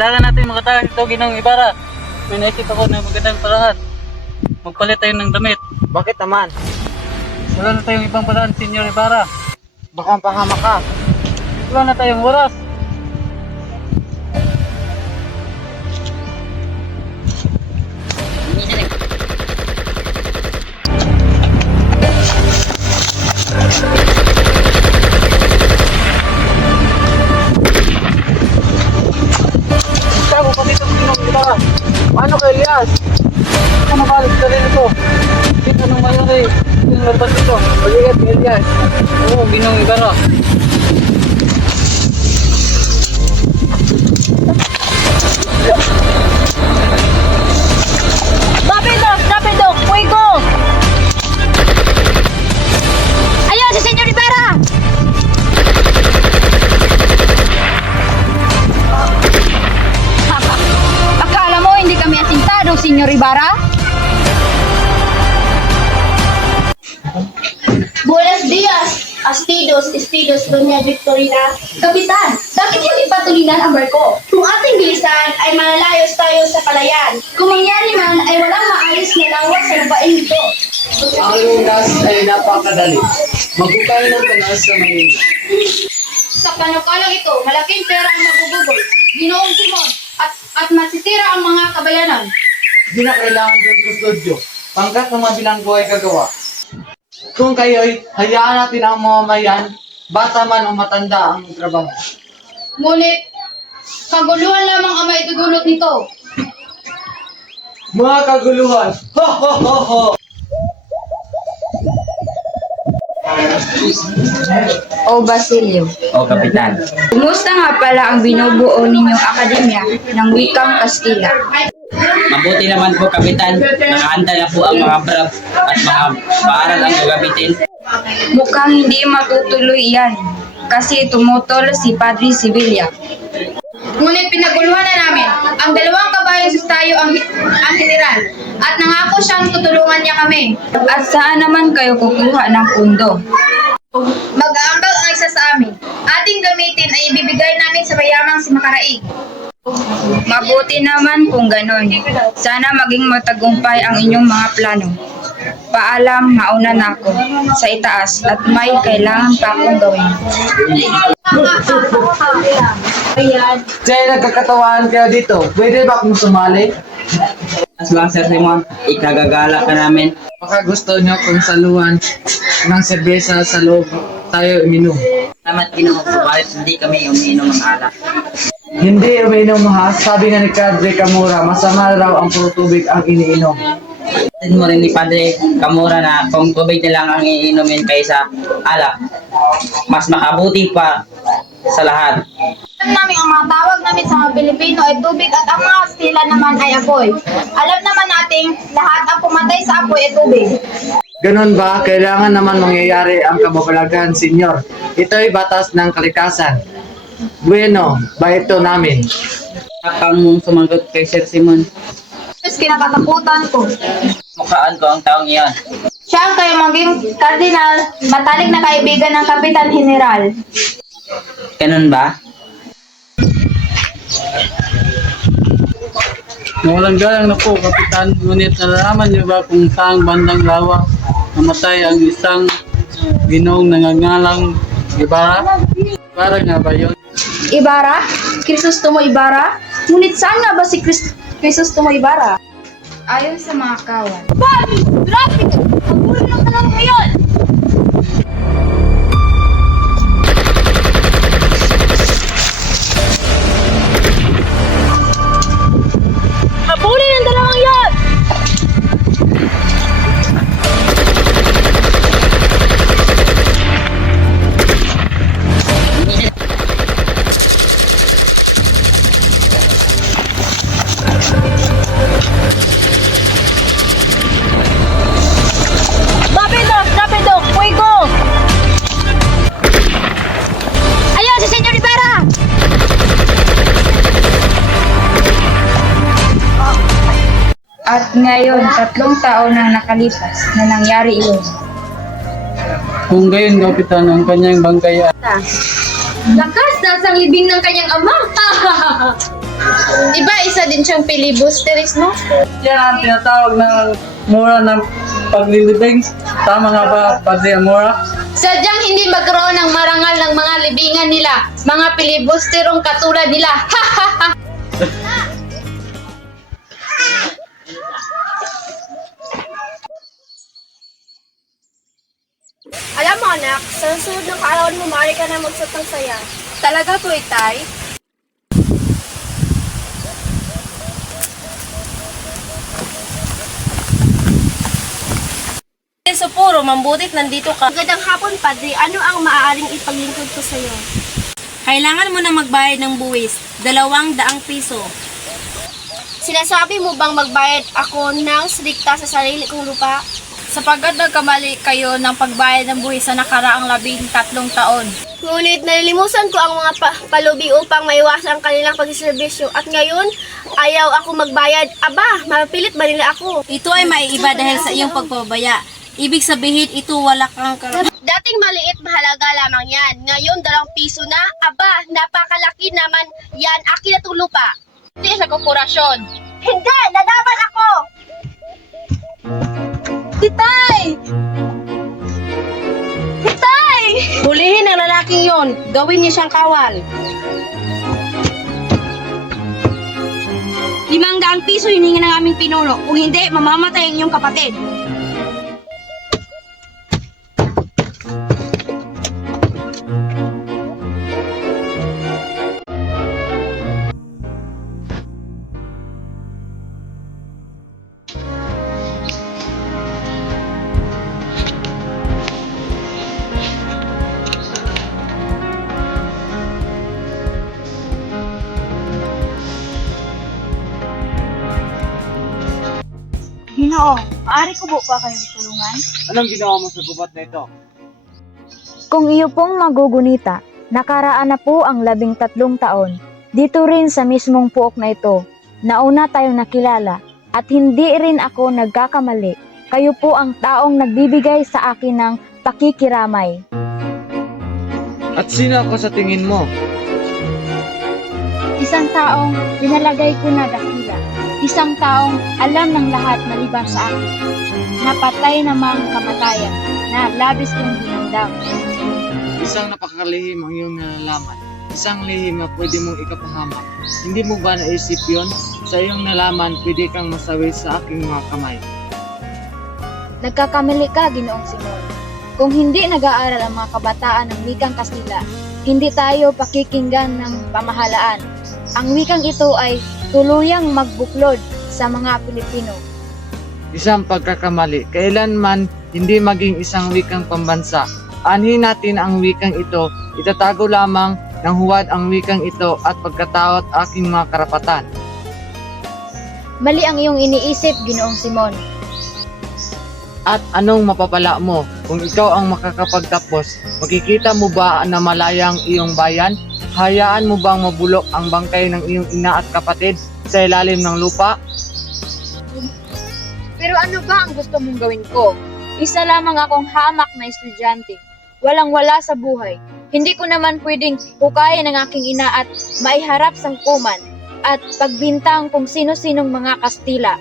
Kailangan natin makatakas ito, Ginong Ibarra. May naisip ako na magandang paraan. Magpalit tayo ng damit. Bakit naman? Wala na tayong ibang paraan, Senyor Ibarra. Baka pahama ka. Wala na tayong oras. Ikaw ko dito Ginong Ibarra. Paano kay Elias? Ano balik sa rin ito? Dito nung malaki. Yung labas ito. Balikat ni Elias. Oo, Ginong Ibarra. Rapidok! Rapidok! Fuego! Ayun, si Senyor Ibarra! Akala mo hindi kami asintado, Senyor Ibarra? Buenos dias, Estidos, Doña Victorina. Kapitan, bakit hindi patulinan ang barko? Kung ating bilisan ay malalayos tayo sa palayan. Kung mangyari man ay walang maayos na lawas sa lupain ito. Ang lunas ay napakadali. Magbukay ng tanas sa Manila. Sa panukalang ito, malaking pera ang magugugol. Ginoong Simon, at masisira ang mga kabayanan. Hindi na kailangan doon kustodyo. Pangkat ng mabilang ko ay gagawa. Kung kayo'y hayaan natin ang mamamayan, bata man o matanda ang trabaho. Ngunit, kaguluhan lamang ang maitudulot nito. Mga kaguluhan! Ho ho ho ho! O Basilio, O Kapitan, kumusta nga pala ang binubuo ninyong akademya ng wikang Kastila? mabuti naman po Kapitan. Nakahanda na po ang mga prab at mga paaral ang gagamitin. Mukhang hindi matutuloy yan kasi tumutol si Padre Sibilia. Ngunit pinaguluhan na namin, ang dalawang kabayan sa tayo ang general, at nangako siyang tutulungan niya kami. At saan naman kayo kukuha ng pundo? Mag-aambag ang isa sa amin. Ating gamitin ay ibibigay namin sa mayamang si Makaraig. Mabuti naman kung ganon. Sana maging matagumpay ang inyong mga plano. Paalam, mauna na ako sa itaas at may kailangan pa akong gawin. Jay, nagkakatawaan kayo dito. Pwede ba akong sumali? As lang Sir Simon, ikagagala ka namin. Baka gusto nyo kung saluhan ng serbesa sa loob tayo uminom. Salamat Ginoo, subalit hindi kami umiinom ng alak. Hindi uminom ha. Sabi nga ni Padre Camura, masama raw ang puro tubig ang iniinom. Tin mo rin ni Padre Camura na kung tubig na lang ang iinumin kaysa alak, mas makabuti pa sa lahat. Alam namin ang mga tawag namin sa mga Pilipino ay tubig at ang mga Kastila naman ay apoy. Alam naman nating lahat ang pumatay sa apoy ay tubig. Ganun ba? Kailangan naman mangyayari ang kababalaghan, Senyor. Ito'y batas ng kalikasan. Bueno, ba ito namin? Kapang sumagot kay Sir Simon, Mas kinakatakutan ko. mukhaan ko ang taong iyon. Siya ang kayo maging kardinal, matalik na kaibigan ng Kapitan General. Ganun ba? Mawalang galang na po, Kapitan. Ngunit nalalaman niyo ba kung saang bandang lawa namatay ang isang Ginoong nangangalang Ibarra? Ibarra nga ba yun? Ibarra? Crisostomo Ibarra? Ngunit saan nga ba si Crisostomo Ibarra? Ayon sa mga kawan, Bobby! Grabe! Pagulong lang ka lang ngayon! Habulin ang dalawang yon! Rapidok! Rapidok! Fuego! Ayun, si Senyor Ibarra! at ngayon 3 taon nang nakalipas na nangyari iyon. Kung gayon, Kapitan, ang kanyang bangkay ay Lakas, nasa libing ng kanyang ama! Diba isa din siyang filibusteris, no? Yan ang tinatawag ng mura ng paglilibing. Tama nga ba, Padre Amora? Sadyang hindi magkaroon ng marangal ng mga libingan nila, mga filibusterong katulad nila. Ha ha ha! Alam mo anak, sa susunod ng kaarawan mo, maaari ka na magsuot ng saya. Talaga po, itay? So puro, mambutit, nandito ka. Magandang hapon, Padre. Ano ang maaaring ipaglingkod ko sa iyo? Kailangan mo na magbayad ng buwis, 200 piso. Sinasabi mo bang magbayad ako ng strikta sa sarili kong lupa? Sapagkat nagkamali kayo ng pagbayad ng buwis sa nakaraang 13 taon. Ngunit nalilimusan ko ang mga palubi upang maiwasan ang kanilang pagsiservisyo. At ngayon, ayaw ako magbayad. Aba, mapilit ba nila ako? Ito ay maiiba dahil sa iyong pagpabaya. Ibig sabihin, ito wala kang Dating maliit, mahalaga lamang yan. Ngayon, 2 piso na. Aba, napakalaki naman yan. Akin na itong lupa. Hindi sa korporasyon. Hindi! Lalaban ako! Itay! Itay! Hulihin ang lalaking yon. Gawin niyo siyang kawal. 500 piso hiningi ng aming pinuno. Kung hindi, mamamatay ang inyong kapatid. Ginoo, maaari ko po ba kayong tulungan? Anong ginawa mo sa gubat na ito? Kung iyo pong magugunita, nakaraan na po ang 13 taon. Dito rin sa mismong puok na ito, nauna tayong nakilala at hindi rin ako nagkakamali. Kayo po ang taong nagbibigay sa akin ng pakikiramay. At sino ako sa tingin mo? Isang taong dinalagay ko na dakila. Isang taong alam ng lahat maliban sa akin. Napatay namang kamatayan na labis kong dinamdam. Isang napakalihim ang iyong nalalaman. Isang lihim na pwede mong ikapahamak. Hindi mo ba naisip yun? Sa iyong nalaman, pwede kang masawi sa aking mga kamay. Nagkakamali ka, Ginoong Simon. Kung hindi nag-aaral ang mga kabataan ng wikang Kastila, hindi tayo pakikinggan ng pamahalaan. Ang wikang ito ay tuluyang magbuklod sa mga Pilipino. Isang pagkakamali, kailanman hindi maging isang wikang pambansa. Anhin natin ang wikang ito, itatago lamang ng huwad ang wikang ito at pagkataot aking mga karapatan. Mali ang iyong iniisip, Ginoong Simon. At anong mapapala mo? Kung ikaw ang makakapagtapos, makikita mo ba na malayang iyong bayan? Hayaan mo bang mabulok ang bangkay ng iyong ina at kapatid sa ilalim ng lupa? Pero ano ba ang gusto mong gawin ko? Isa lamang akong hamak na estudyante. Walang-wala sa buhay. Hindi ko naman pwedeng hukayin ang aking ina at maiharap sa hukuman at pagbintang kung sino-sinong mga Kastila.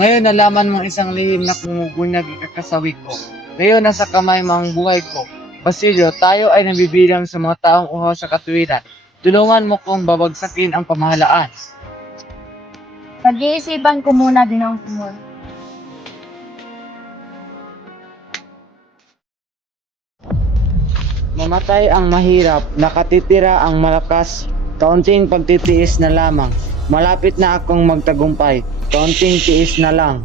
Ngayon nalaman mong isang lihim na kumugunyag ikakasawi ko. Ngayon nasa kamay mo ang buhay ko. Basilio, tayo ay nabibilang sa mga taong uhaw sa katuwiran. Tulungan mo kong babagsakin ang pamahalaan. Pag-iisipan ko muna, Ginoong Simon. Mamatay ang mahirap, nakatitira ang malakas, kaunting pagtitiis na lamang. Malapit na akong magtagumpay, kaunting tiis na lang.